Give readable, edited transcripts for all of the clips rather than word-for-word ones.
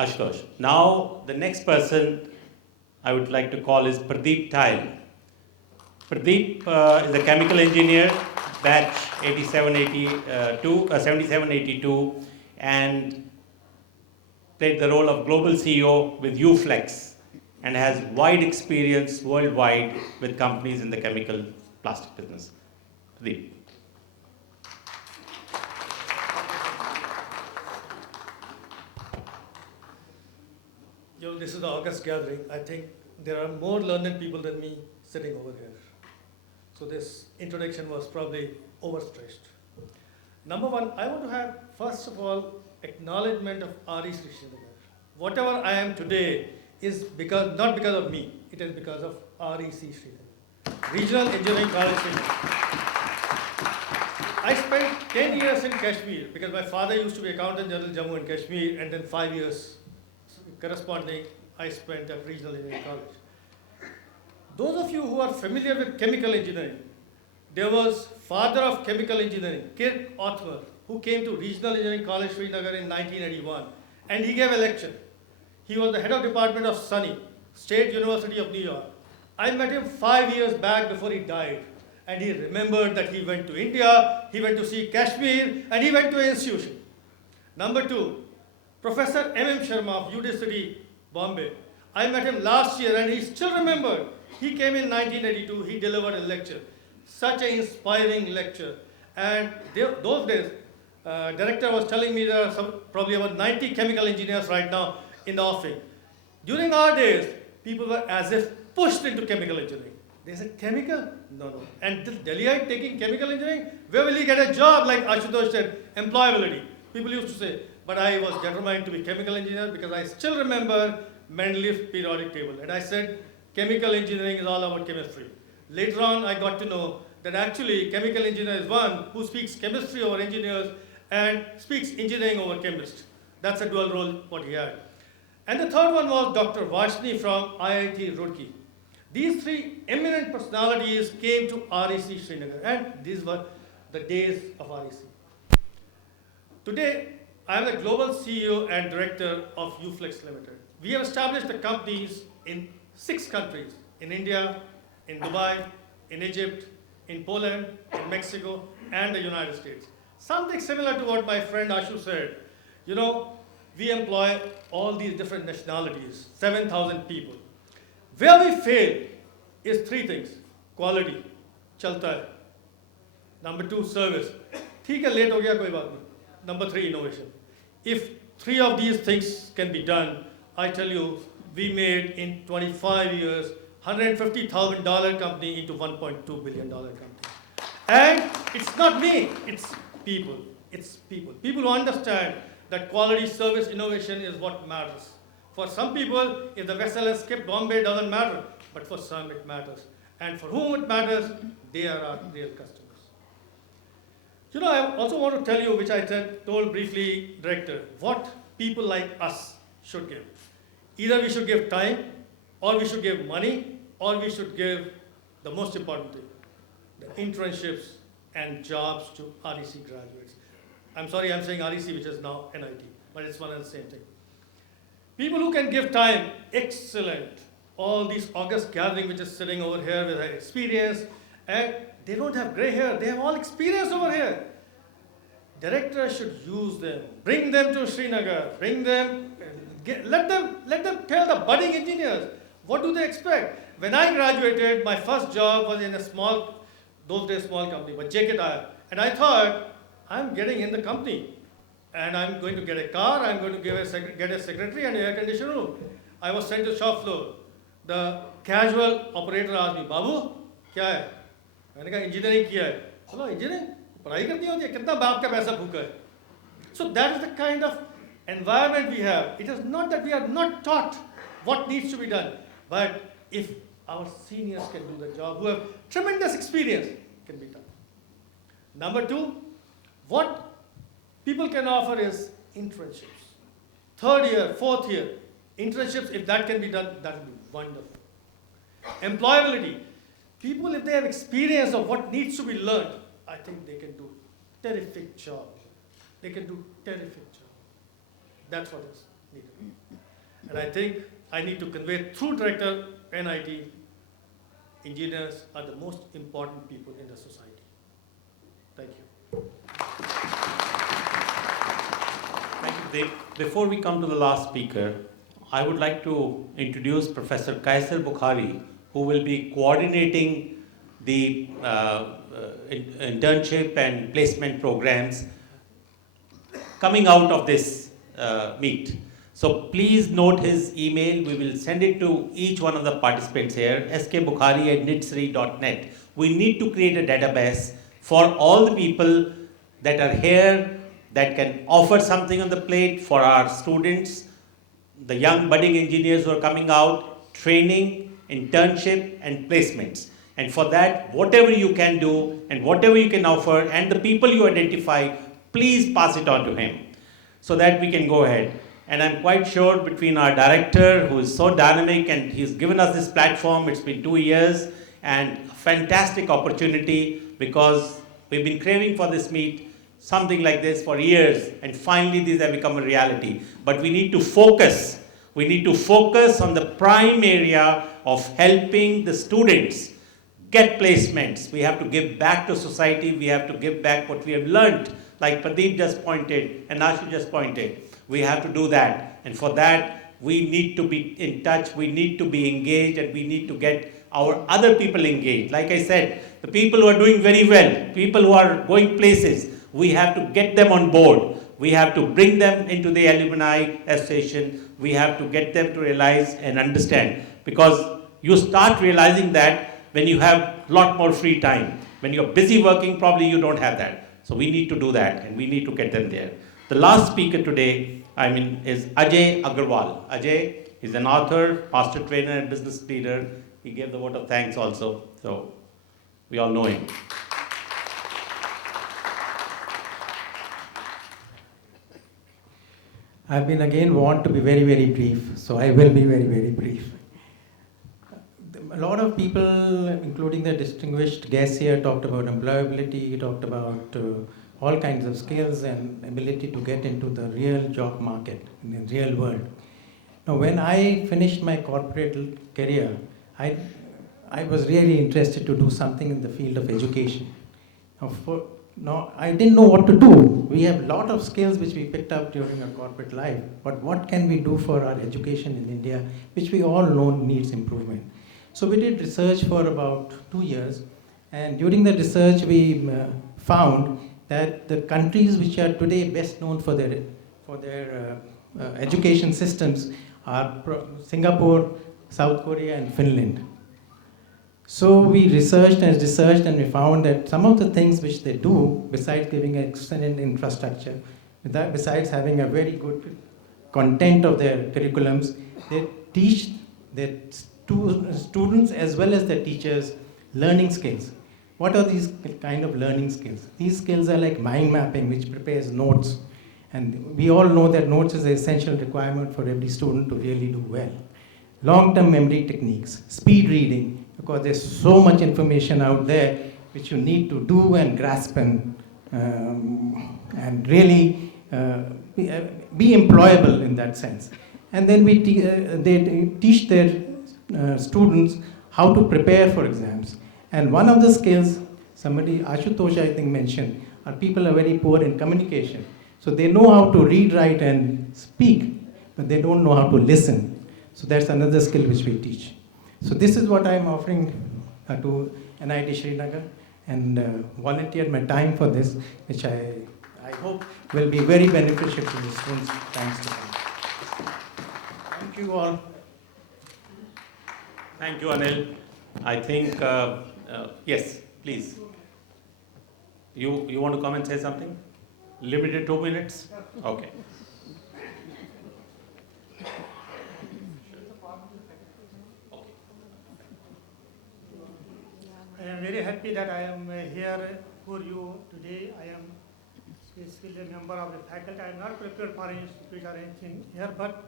Ashutosh. Now, the next person I would like to call is Pradeep Tile. Pradeep is a chemical engineer, batch 7782, and played the role of global CEO with Uflex and has wide experience worldwide with companies in the chemical plastic business. Pradeep. This is the August gathering. I think there are more learned people than me sitting over here. So this introduction was probably overstretched. Number one, I want to have, first of all, acknowledgement of R.E. Srinagar. Whatever I am today is not because of me, it is because of R.E. Srinagar, Regional Engineering College, Srinagar. I spent 10 years in Kashmir because my father used to be Accountant General Jammu and Kashmir, and then 5 years corresponding I spent at Regional Engineering College. Those of you who are familiar with chemical engineering, there was father of chemical engineering, Kirk Othmer, who came to Regional Engineering College, Srinagar in 1981, and he gave a lecture. He was the head of department of SUNY, State University of New York. I met him 5 years back before he died, and he remembered that he went to India, he went to see Kashmir, and he went to an institution. Number two, Professor M.M. Sharma of UD City, Bombay. I met him last year and he still remembered. He came in 1982, he delivered a lecture. Such an inspiring lecture. And those days, director was telling me there are probably about 90 chemical engineers right now in the offing. During our days, people were as if pushed into chemical engineering. They said, chemical? No. And this Delhiite taking chemical engineering, where will he get a job? Like Ashutosh said, employability. People used to say, but I was determined to be chemical engineer because I still remember Mendeleev's periodic table. And I said, chemical engineering is all about chemistry. Later on, I got to know that actually chemical engineer is one who speaks chemistry over engineers and speaks engineering over chemists. That's a dual role what he had. And the third one was Dr. Vashni from IIT Roorkee. These three eminent personalities came to REC Srinagar, and these were the days of REC. Today, I am the global CEO and director of Uflex Limited. We have established the companies in 6 countries, in India, in Dubai, in Egypt, in Poland, in Mexico, and the United States. Something similar to what my friend Ashu said. We employ all these different nationalities, 7,000 people. Where we fail is 3 things. Quality, chalta hai. Number 2, service. ठीक है, late हो गया कोई बात नहीं. Number 3, innovation. If 3 of these things can be done, I tell you, we made in 25 years $150,000 company into $1.2 billion company. And it's not me, it's people. It's people. People who understand that quality, service, innovation is what matters. For some people, if the vessel has skipped Bombay, it doesn't matter. But for some, it matters. And for whom it matters, they are our real customers. I also want to tell you, which I told briefly, Director, what people like us should give. Either we should give time, or we should give money, or we should give the most important thing, the internships and jobs to REC graduates. I'm sorry, I'm saying REC, which is now NIT, but it's one and the same thing. People who can give time, excellent. All these August gathering, which is sitting over here with their experience, and they don't have gray hair, they have all experience over here. Directors should use them, bring them to Srinagar, bring them, let them tell the budding engineers, what do they expect? When I graduated, my first job was in a those days small company, but JK Tire. And I thought, I'm getting in the company, and I'm going to get a car, I'm going to get a secretary and an air conditioning room. I was sent to shop floor. The casual operator asked me, Babu, क्या है? मैंने कहा engineering किया है. बोला engineering? पढ़ाई करनी होती है? कितना बाप का पैसा फूका है? So that is the kind of environment we have. It is not that we are not taught what needs to be done, but if our seniors can do the job, who have tremendous experience, can be done. Number 2, what people can offer is internships. 3rd year, 4th year, internships, if that can be done, that will be wonderful. Employability. People, if they have experience of what needs to be learned, I think they can do terrific job. They can do terrific job. That's what it is. needed. And I think I need to convey through Director NIT, engineers are the most important people in the society. Thank you. Thank you, Dev. Before we come to the last speaker, I would like to introduce Professor Kaisar Bukhari, who will be coordinating the internship and placement programs coming out of this meet. So please note his email. We will send it to each one of the participants here, skbukhari@nitsri.net. We need to create a database for all the people that are here that can offer something on the plate for our students, the young budding engineers who are coming out, training, internship, and placements. And for that, whatever you can do and whatever you can offer, and the people you identify, please pass it on to him so that we can go ahead. And I'm quite sure between our director, who is so dynamic and he's given us this platform, it's been 2 years, and a fantastic opportunity because we've been craving for this meet, something like this for years, and finally these have become a reality. But we need to focus. We need to focus on the prime area of helping the students get placements. We have to give back to society. We have to give back what we have learned, like Pradeep just pointed and Ashu just pointed. We have to do that. And for that, we need to be in touch. We need to be engaged, and we need to get our other people engaged. Like I said, the people who are doing very well, people who are going places, we have to get them on board. We have to bring them into the Alumni Association. We have to get them to realize and understand. Because you start realizing that when you have a lot more free time. When you're busy working, probably you don't have that. So we need to do that, and we need to get them there. The last speaker today, is Ajay Agarwal. Ajay is an author, master trainer, and business leader. He gave the vote of thanks also. So we all know him. I've been again warned to be very, very brief, so I will be very, very brief. A lot of people, including the distinguished guests here, talked about employability, talked about all kinds of skills and ability to get into the real job market in the real world. Now, when I finished my corporate career, I was really interested to do something in the field of education. Now, I didn't know what to do. We have a lot of skills which we picked up during our corporate life, but what can we do for our education in India, which we all know needs improvement? So we did research for about 2 years, and during the research we found that the countries which are today best known for their education systems are Singapore, South Korea, and Finland. So we researched and we found that some of the things which they do, besides giving an excellent infrastructure, besides having a very good content of their curriculums, they teach their students as well as their teachers learning skills. What are these kind of learning skills? These skills are like mind mapping, which prepares notes. And we all know that notes is an essential requirement for every student to really do well. Long-term memory techniques, speed reading, because there's so much information out there which you need to do and grasp and really be employable in that sense. And then they teach their students how to prepare for exams. And one of the skills, Ashutosh I think mentioned, are people are very poor in communication. So they know how to read, write and speak, but they don't know how to listen. So that's another skill which we teach. So this is what I'm offering to NIT Srinagar, and volunteered my time for this, which I hope will be very beneficial to the students. Thanks to them. Thank you all. Thank you, Anil. I think, yes, please. You want to come and say something? Limited 2 minutes? Okay. I am very happy that I am here for you today. I am basically a member of the faculty. I am not prepared for any speech or anything here, but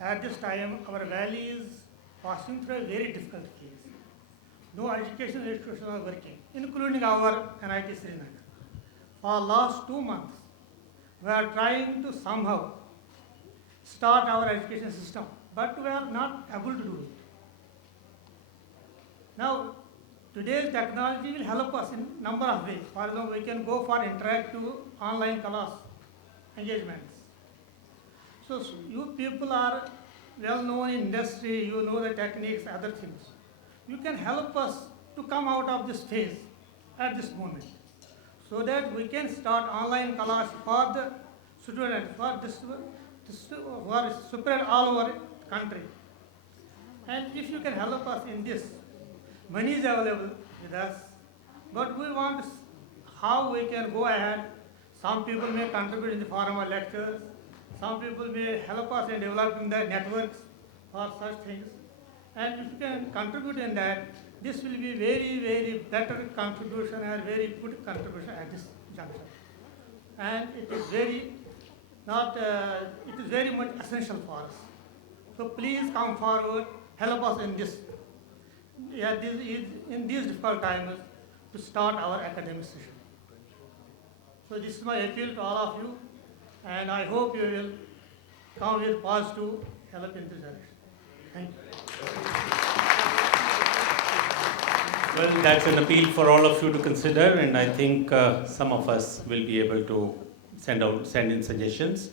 at this time our valley is passing through a very difficult phase. No educational institutions are working, including our NIT Srinagar. For last 2 months, we are trying to somehow start our education system, but we are not able to do it. Now, today's technology will help us in number of ways. For example, we can go for interactive online class engagements. So you people are well known in industry, you know the techniques, other things. You can help us to come out of this phase at this moment, so that we can start online class for the students, who are spread all over country. And if you can help us in this, money is available with us, but we want how we can go ahead. Some people may contribute in the form of lectures, some people may help us in developing the networks for such things. And if you can contribute in that, this will be very, very better contribution and very good contribution at this juncture. And it is very it is very much essential for us. So please come forward, help us in this. Yeah, this is in these difficult times to start our academic session. So this is my appeal to all of you, and I hope you will come with positive help in this direction. Thank you. Well, that's an appeal for all of you to consider, and I think some of us will be able to send in suggestions.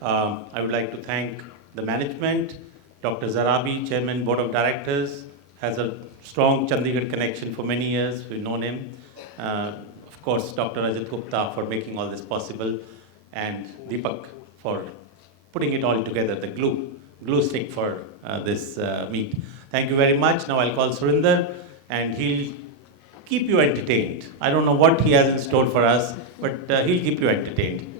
I would like to thank the management. Dr. Zarabi, Chairman, Board of Directors, has a strong Chandigarh connection for many years. We've known him. Of course, Dr. Rajat Gupta for making all this possible, and Deepak for putting it all together, the glue stick for this meet. Thank you very much. Now I'll call Surinder, and he'll keep you entertained. I don't know what he has in store for us, but he'll keep you entertained.